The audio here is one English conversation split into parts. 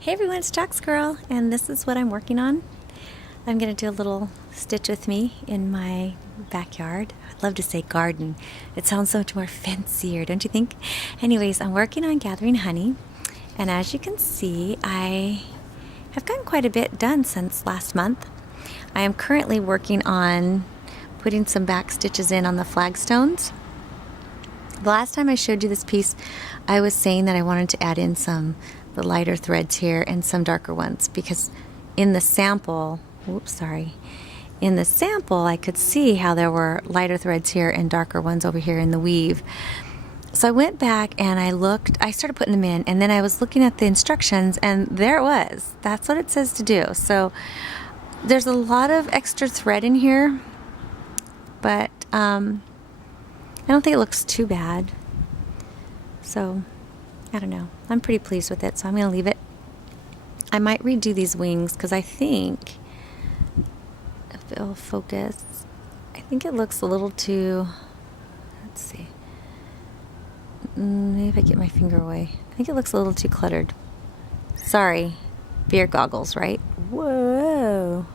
Hey everyone, it's Jax Girl, and this is what I'm working on. I'm going to do a little stitch with me in my backyard. I'd love to say garden. It sounds so much more fancier, don't you think? Anyways, I'm working on gathering honey, and as you can see, I have gotten quite a bit done since last month. I am currently working on putting some back stitches in on the flagstones. The last time I showed you this piece, I was saying that I wanted to add in the lighter threads here and some darker ones because in the sample, in the sample I could see how there were lighter threads here and darker ones over here in the weave. So I went back and I started putting them in, and then I was looking at the instructions and there it was. That's what it says to do. So there's a lot of extra thread in here, but I don't think it looks too bad. So, I don't know. I'm pretty pleased with it, so I'm going to leave it. I might redo these wings because I think, if it'll focus, I think it looks a little too, let's see. Maybe if I get my finger away. I think it looks a little too cluttered. Sorry. Beer goggles, right? Whoa.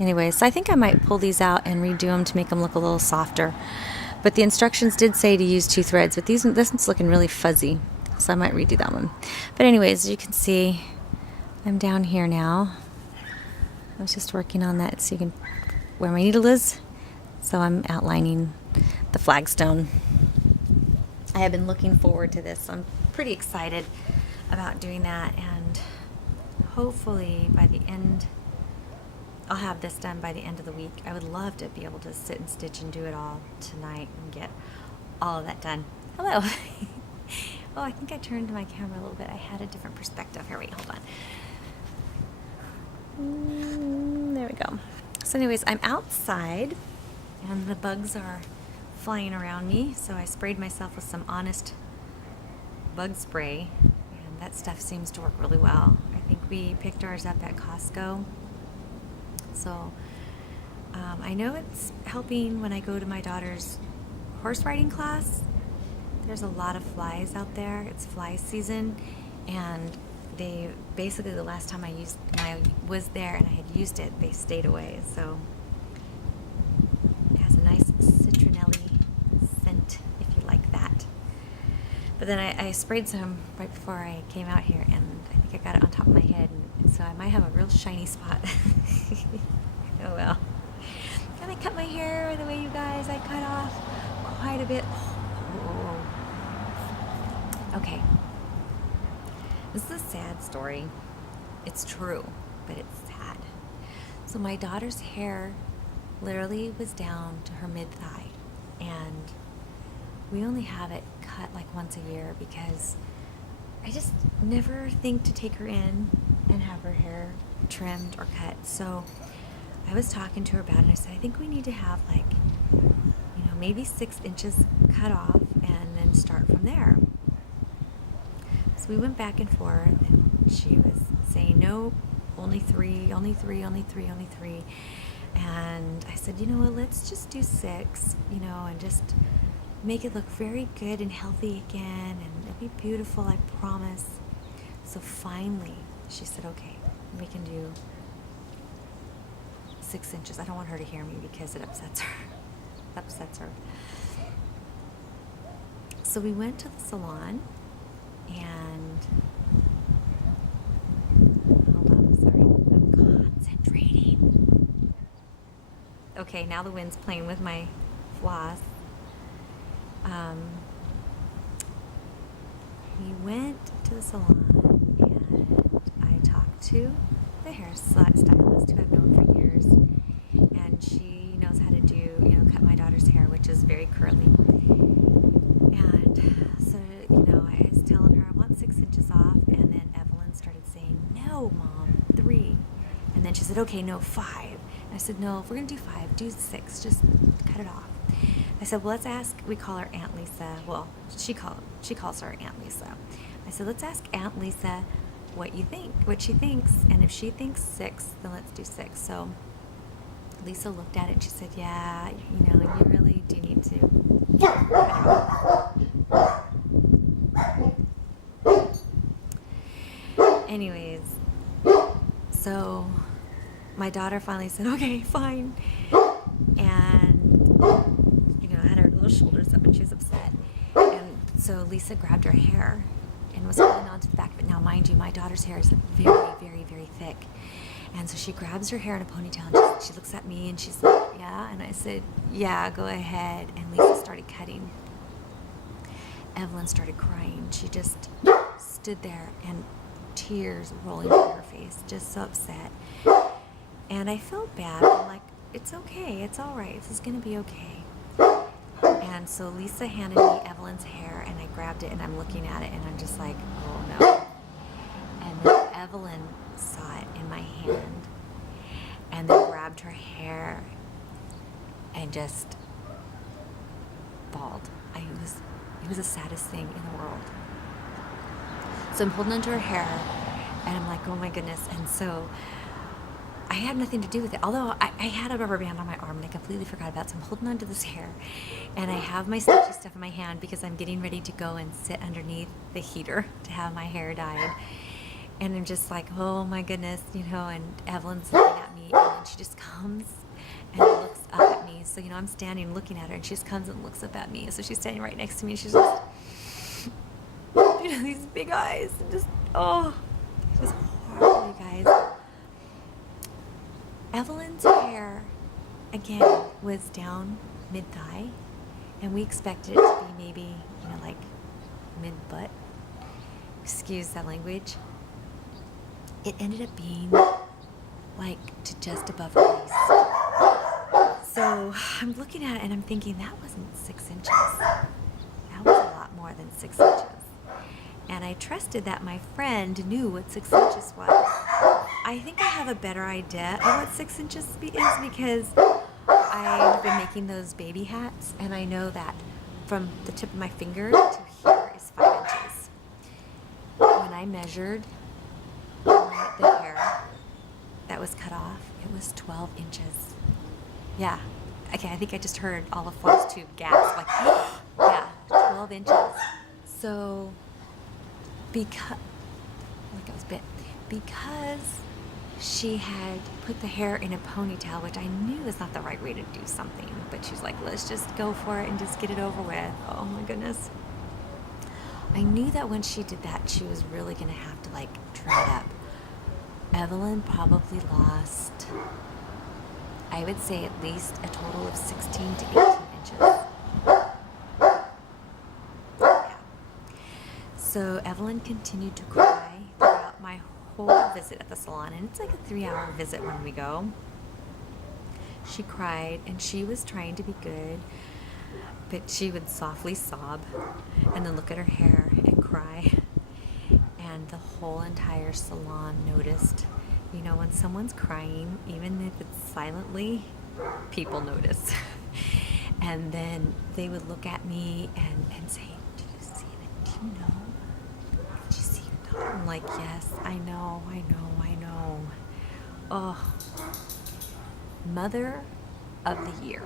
Anyways, so I think I might pull these out and redo them to make them look a little softer. But the instructions did say to use 2 threads, but this one's looking really fuzzy, so I might redo that one. But anyways, as you can see, I'm down here now. I was just working on that so you can where my needle is. So I'm outlining the flagstone. I have been looking forward to this, so I'm pretty excited about doing that, and hopefully by the end, I'll have this done by the end of the week. I would love to be able to sit and stitch and do it all tonight and get all of that done. Hello. Oh, I think I turned my camera a little bit. I had a different perspective. Here, wait, hold on. There we go. So anyways, I'm outside and the bugs are flying around me. So I sprayed myself with some Honest bug spray, and that stuff seems to work really well. I think we picked ours up at Costco. So I know it's helping when I go to my daughter's horse riding class. There's a lot of flies out there. It's fly season, and they basically, the last time I was there and I had used it, they stayed away. So it has a nice citronelli scent if you like that. But then I sprayed some right before I came out here, and I think I got it on top of my head, and so I might have a real shiny spot. Oh well. And I cut my hair the way you guys, I cut off quite a bit. Oh. Okay. This is a sad story. It's true, but it's sad. So my daughter's hair literally was down to her mid-thigh, and we only have it cut like once a year because I just never think to take her in and have her hair trimmed or cut. So I was talking to her about it, and I said, I think we need to have maybe 6 inches cut off and then start from there. So we went back and forth, and she was saying, no, only 3, only 3, only 3, only 3. And I said, you know what, let's just do 6, and just make it look very good and healthy again, and it'll be beautiful, I promise. So finally, she said, okay, we can do 6 inches. I don't want her to hear me because it upsets her. So we went to the salon, and hold on, sorry, I'm concentrating. Okay, now the wind's playing with my floss. We went to the salon, and I talked to the hairstylist who I've known for years, and she knows how to do, cut my daughter's hair, which is very curly. And so, I was telling her I want 6 inches off, and then Evelyn started saying, no, Mom, 3. And then she said, okay, no, 5. And I said, no, if we're going to do 5, do 6, just cut it off. I said, well, let's ask, we call her Aunt Lisa. Well, she calls her Aunt Lisa. I said, let's ask Aunt Lisa what she thinks, and if she thinks 6, then let's do 6. So Lisa looked at it and she said, yeah, you really do need to. Anyways, so my daughter finally said, okay, fine. And, I had her little shoulders up and she was upset. And so Lisa grabbed her hair and was holding on to the back of it. Now, mind you, my daughter's hair is very, very, very thick. And so she grabs her hair in a ponytail and she looks at me and she's like, yeah? And I said, yeah, go ahead. And Lisa started cutting. Evelyn started crying. She just stood there and tears rolling down her face, just so upset. And I felt bad. I'm like, it's okay. It's all right. This is going to be okay. And so Lisa handed me Evelyn's hair and I grabbed it and I'm looking at it and I'm just like, oh no. And then Evelyn saw it in my hand and then grabbed her hair and just bawled. It was the saddest thing in the world. So I'm holding onto her hair and I'm like, oh my goodness. And so I had nothing to do with it. Although I had a rubber band on my arm and I completely forgot about it. So I'm holding onto this hair and I have my stitchy stuff in my hand because I'm getting ready to go and sit underneath the heater to have my hair dyed. And I'm just like, oh my goodness, and Evelyn's looking at me and then she just comes and looks up at me. So, I'm standing looking at her and she just comes and looks up at me. So she's standing right next to me and she's just, these big eyes and just, it was horrible, you guys. Evelyn's hair, again, was down mid-thigh, and we expected it to be maybe, like mid-butt. Excuse that language. It ended up being like to just above her waist. So I'm looking at it and I'm thinking, that wasn't 6 inches. That was a lot more than 6 inches. And I trusted that my friend knew what 6 inches was. I think I have a better idea of what 6 inches is because I've been making those baby hats, and I know that from the tip of my finger to here is 5 inches. When I measured the hair that was cut off, it was 12 inches. Yeah. Okay, I think I just heard all of Flosstube gasp, like, yeah, 12 inches. So, because she had put the hair in a ponytail, which I knew was not the right way to do something, but she's like, let's just go for it and just get it over with. Oh my goodness. I knew that when she did that, she was really going to have to trim it up. Evelyn probably lost, I would say, at least a total of 16 to 18 inches. Yeah. So Evelyn continued to cry throughout my whole visit at the salon, and it's like a 3-hour visit when we go. She cried and she was trying to be good, but she would softly sob and then look at her hair and cry. And the whole entire salon noticed. When someone's crying, even if it's silently, people notice. And then they would look at me and say, do you see it? Do you know? Did you see your daughter? I'm like, yes, I know. Oh, Mother of the Year.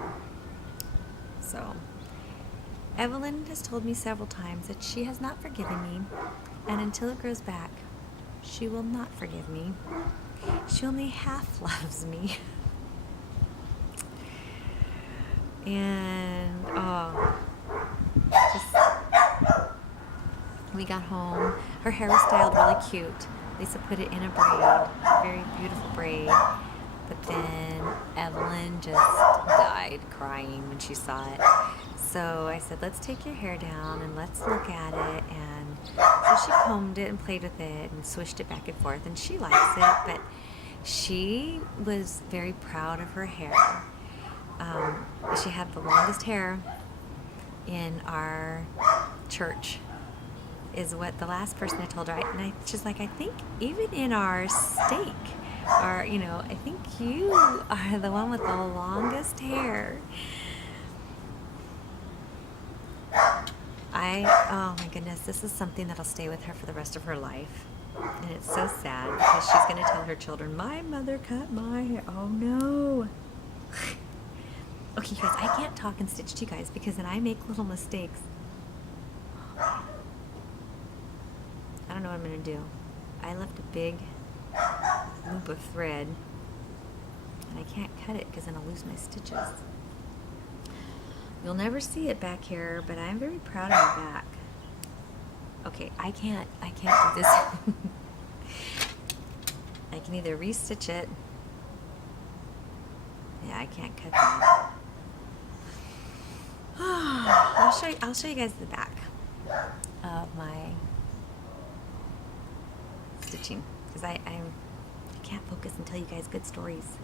So, Evelyn has told me several times that she has not forgiven me, and until it grows back, she will not forgive me. She only half loves me. And, we got home. Her hair was styled really cute. Lisa put it in a braid, very beautiful braid. But then Evelyn just died crying when she saw it. So I said, let's take your hair down and let's look at it. And so she combed it and played with it and swished it back and forth. And she likes it, but she was very proud of her hair. She had the longest hair in our church, is what the last person I told her. And she's like, I think even in our stake, or, I think you are the one with the longest hair. Oh my goodness, this is something that'll stay with her for the rest of her life. And it's so sad because she's going to tell her children, my mother cut my hair. Oh no. Okay, you guys, I can't talk and stitch to you guys because then I make little mistakes. I don't know what I'm going to do. I left a big loop of thread, and I can't cut it because then I'll lose my stitches. You'll never see it back here, but I'm very proud of my back. Okay, I can't do this. I can either restitch it. Yeah, I can't cut that. I'll show you guys the back of my stitching, because I can't focus and tell you guys good stories.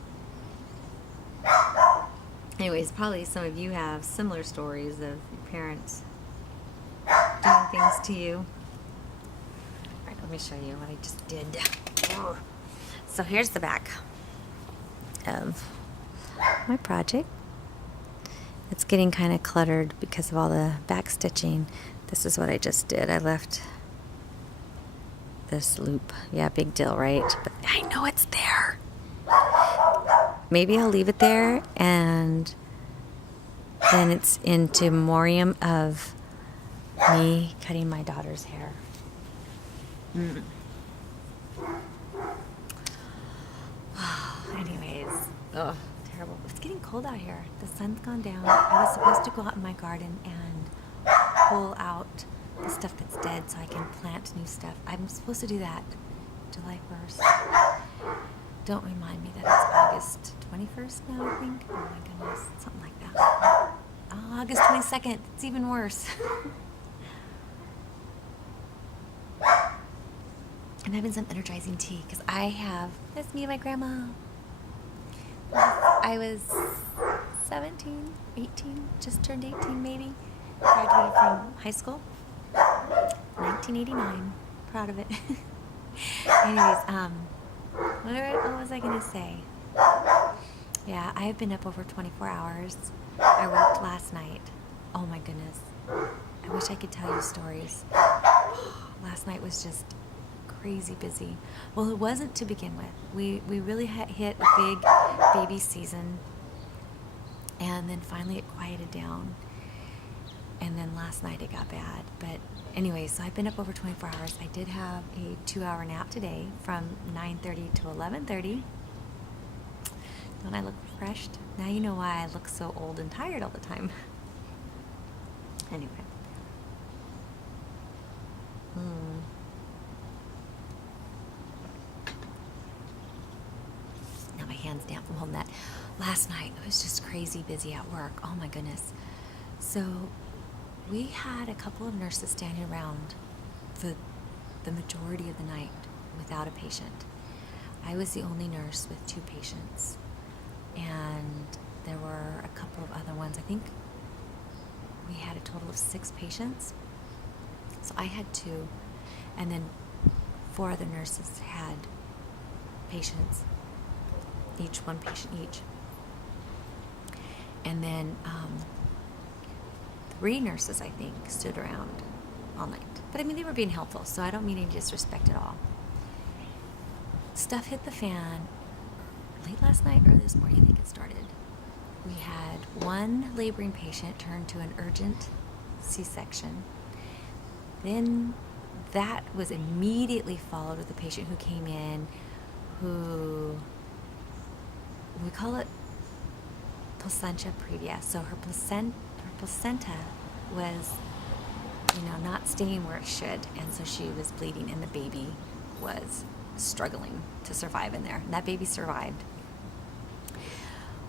Anyways, probably some of you have similar stories of your parents doing things to you. All right, let me show you what I just did. So here's the back of my project. It's getting kind of cluttered because of all the back stitching. This is what I just did. I left this loop. Yeah, big deal, right? But I know it's there. Maybe I'll leave it there, and then it's into memoriam of me cutting my daughter's hair. Anyways, terrible. It's getting cold out here. The sun's gone down. I was supposed to go out in my garden and pull out the stuff that's dead so I can plant new stuff. I'm supposed to do that July 1st. Don't remind me that it's August 21st now, I think. Oh my goodness, something like that. Oh, August 22nd. It's even worse. I'm having some energizing tea because that's me and my grandma. I was 17, 18, just turned 18 maybe. Graduated from high school, 1989. Proud of it. Anyways, what was I going to say? Yeah, I have been up over 24 hours. I worked last night. Oh my goodness. I wish I could tell you stories. Last night was just crazy busy. Well, it wasn't to begin with. We really hit a big baby season, and then finally it quieted down, and then last night it got bad. But anyway, so I've been up over 24 hours. I did have a 2-hour nap today from 9:30 to 11:30. Don't I look refreshed? Now you know why I look so old and tired all the time. Anyway. Now my hand's damp from holding that. Last night it was just crazy busy at work. Oh my goodness. So we had a couple of nurses standing around for the majority of the night without a patient. I was the only nurse with 2 patients, and there were a couple of other ones. I think we had a total of 6 patients. So I had 2, and then 4 other nurses had patients, each 1 patient each. And then 3 nurses, I think, stood around all night. But I mean, they were being helpful, so I don't mean any disrespect at all. Stuff hit the fan late last night, early this morning, I think it started. We had 1 laboring patient turn to an urgent C-section. Then that was immediately followed with a patient who came in who, we call it placenta previa. So her placenta was, not staying where it should, and so she was bleeding, and the baby was struggling to survive in there. And that baby survived.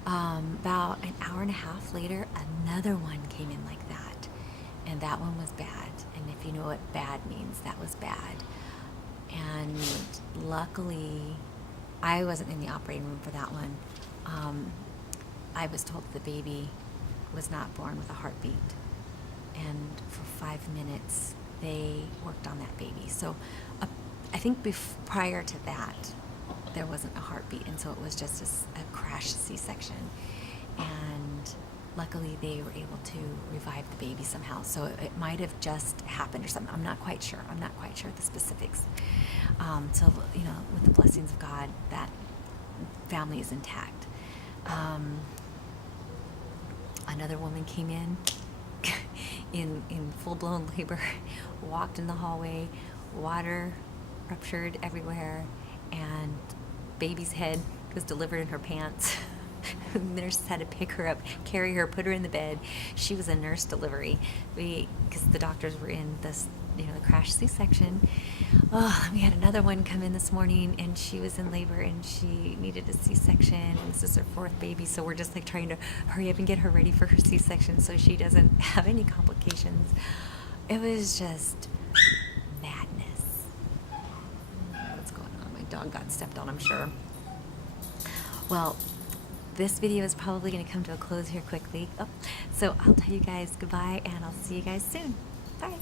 About an hour and a half later, another one came in like that, and that one was bad. And if you know what bad means, that was bad. And luckily, I wasn't in the operating room for that one. I was told that the baby was not born with a heartbeat, and for 5 minutes they worked on that baby. So I think prior to that, there wasn't a heartbeat, and so it was just a crash C-section. And luckily they were able to revive the baby somehow. So it might have just happened or something. I'm not quite sure the specifics. So, with the blessings of God, that family is intact. Another woman came in full-blown labor, walked in the hallway, water ruptured everywhere, and baby's head was delivered in her pants. The nurse had to pick her up, carry her, put her in the bed. She was a nurse delivery, because the doctors were in this, the crash C-section. Oh, we had another one come in this morning, and she was in labor, and she needed a C-section, and this is her 4th baby, so we're just like trying to hurry up and get her ready for her C-section so she doesn't have any complications. It was just madness. What's going on? My dog got stepped on, I'm sure. Well, this video is probably going to come to a close here quickly. So I'll tell you guys goodbye, and I'll see you guys soon. Bye.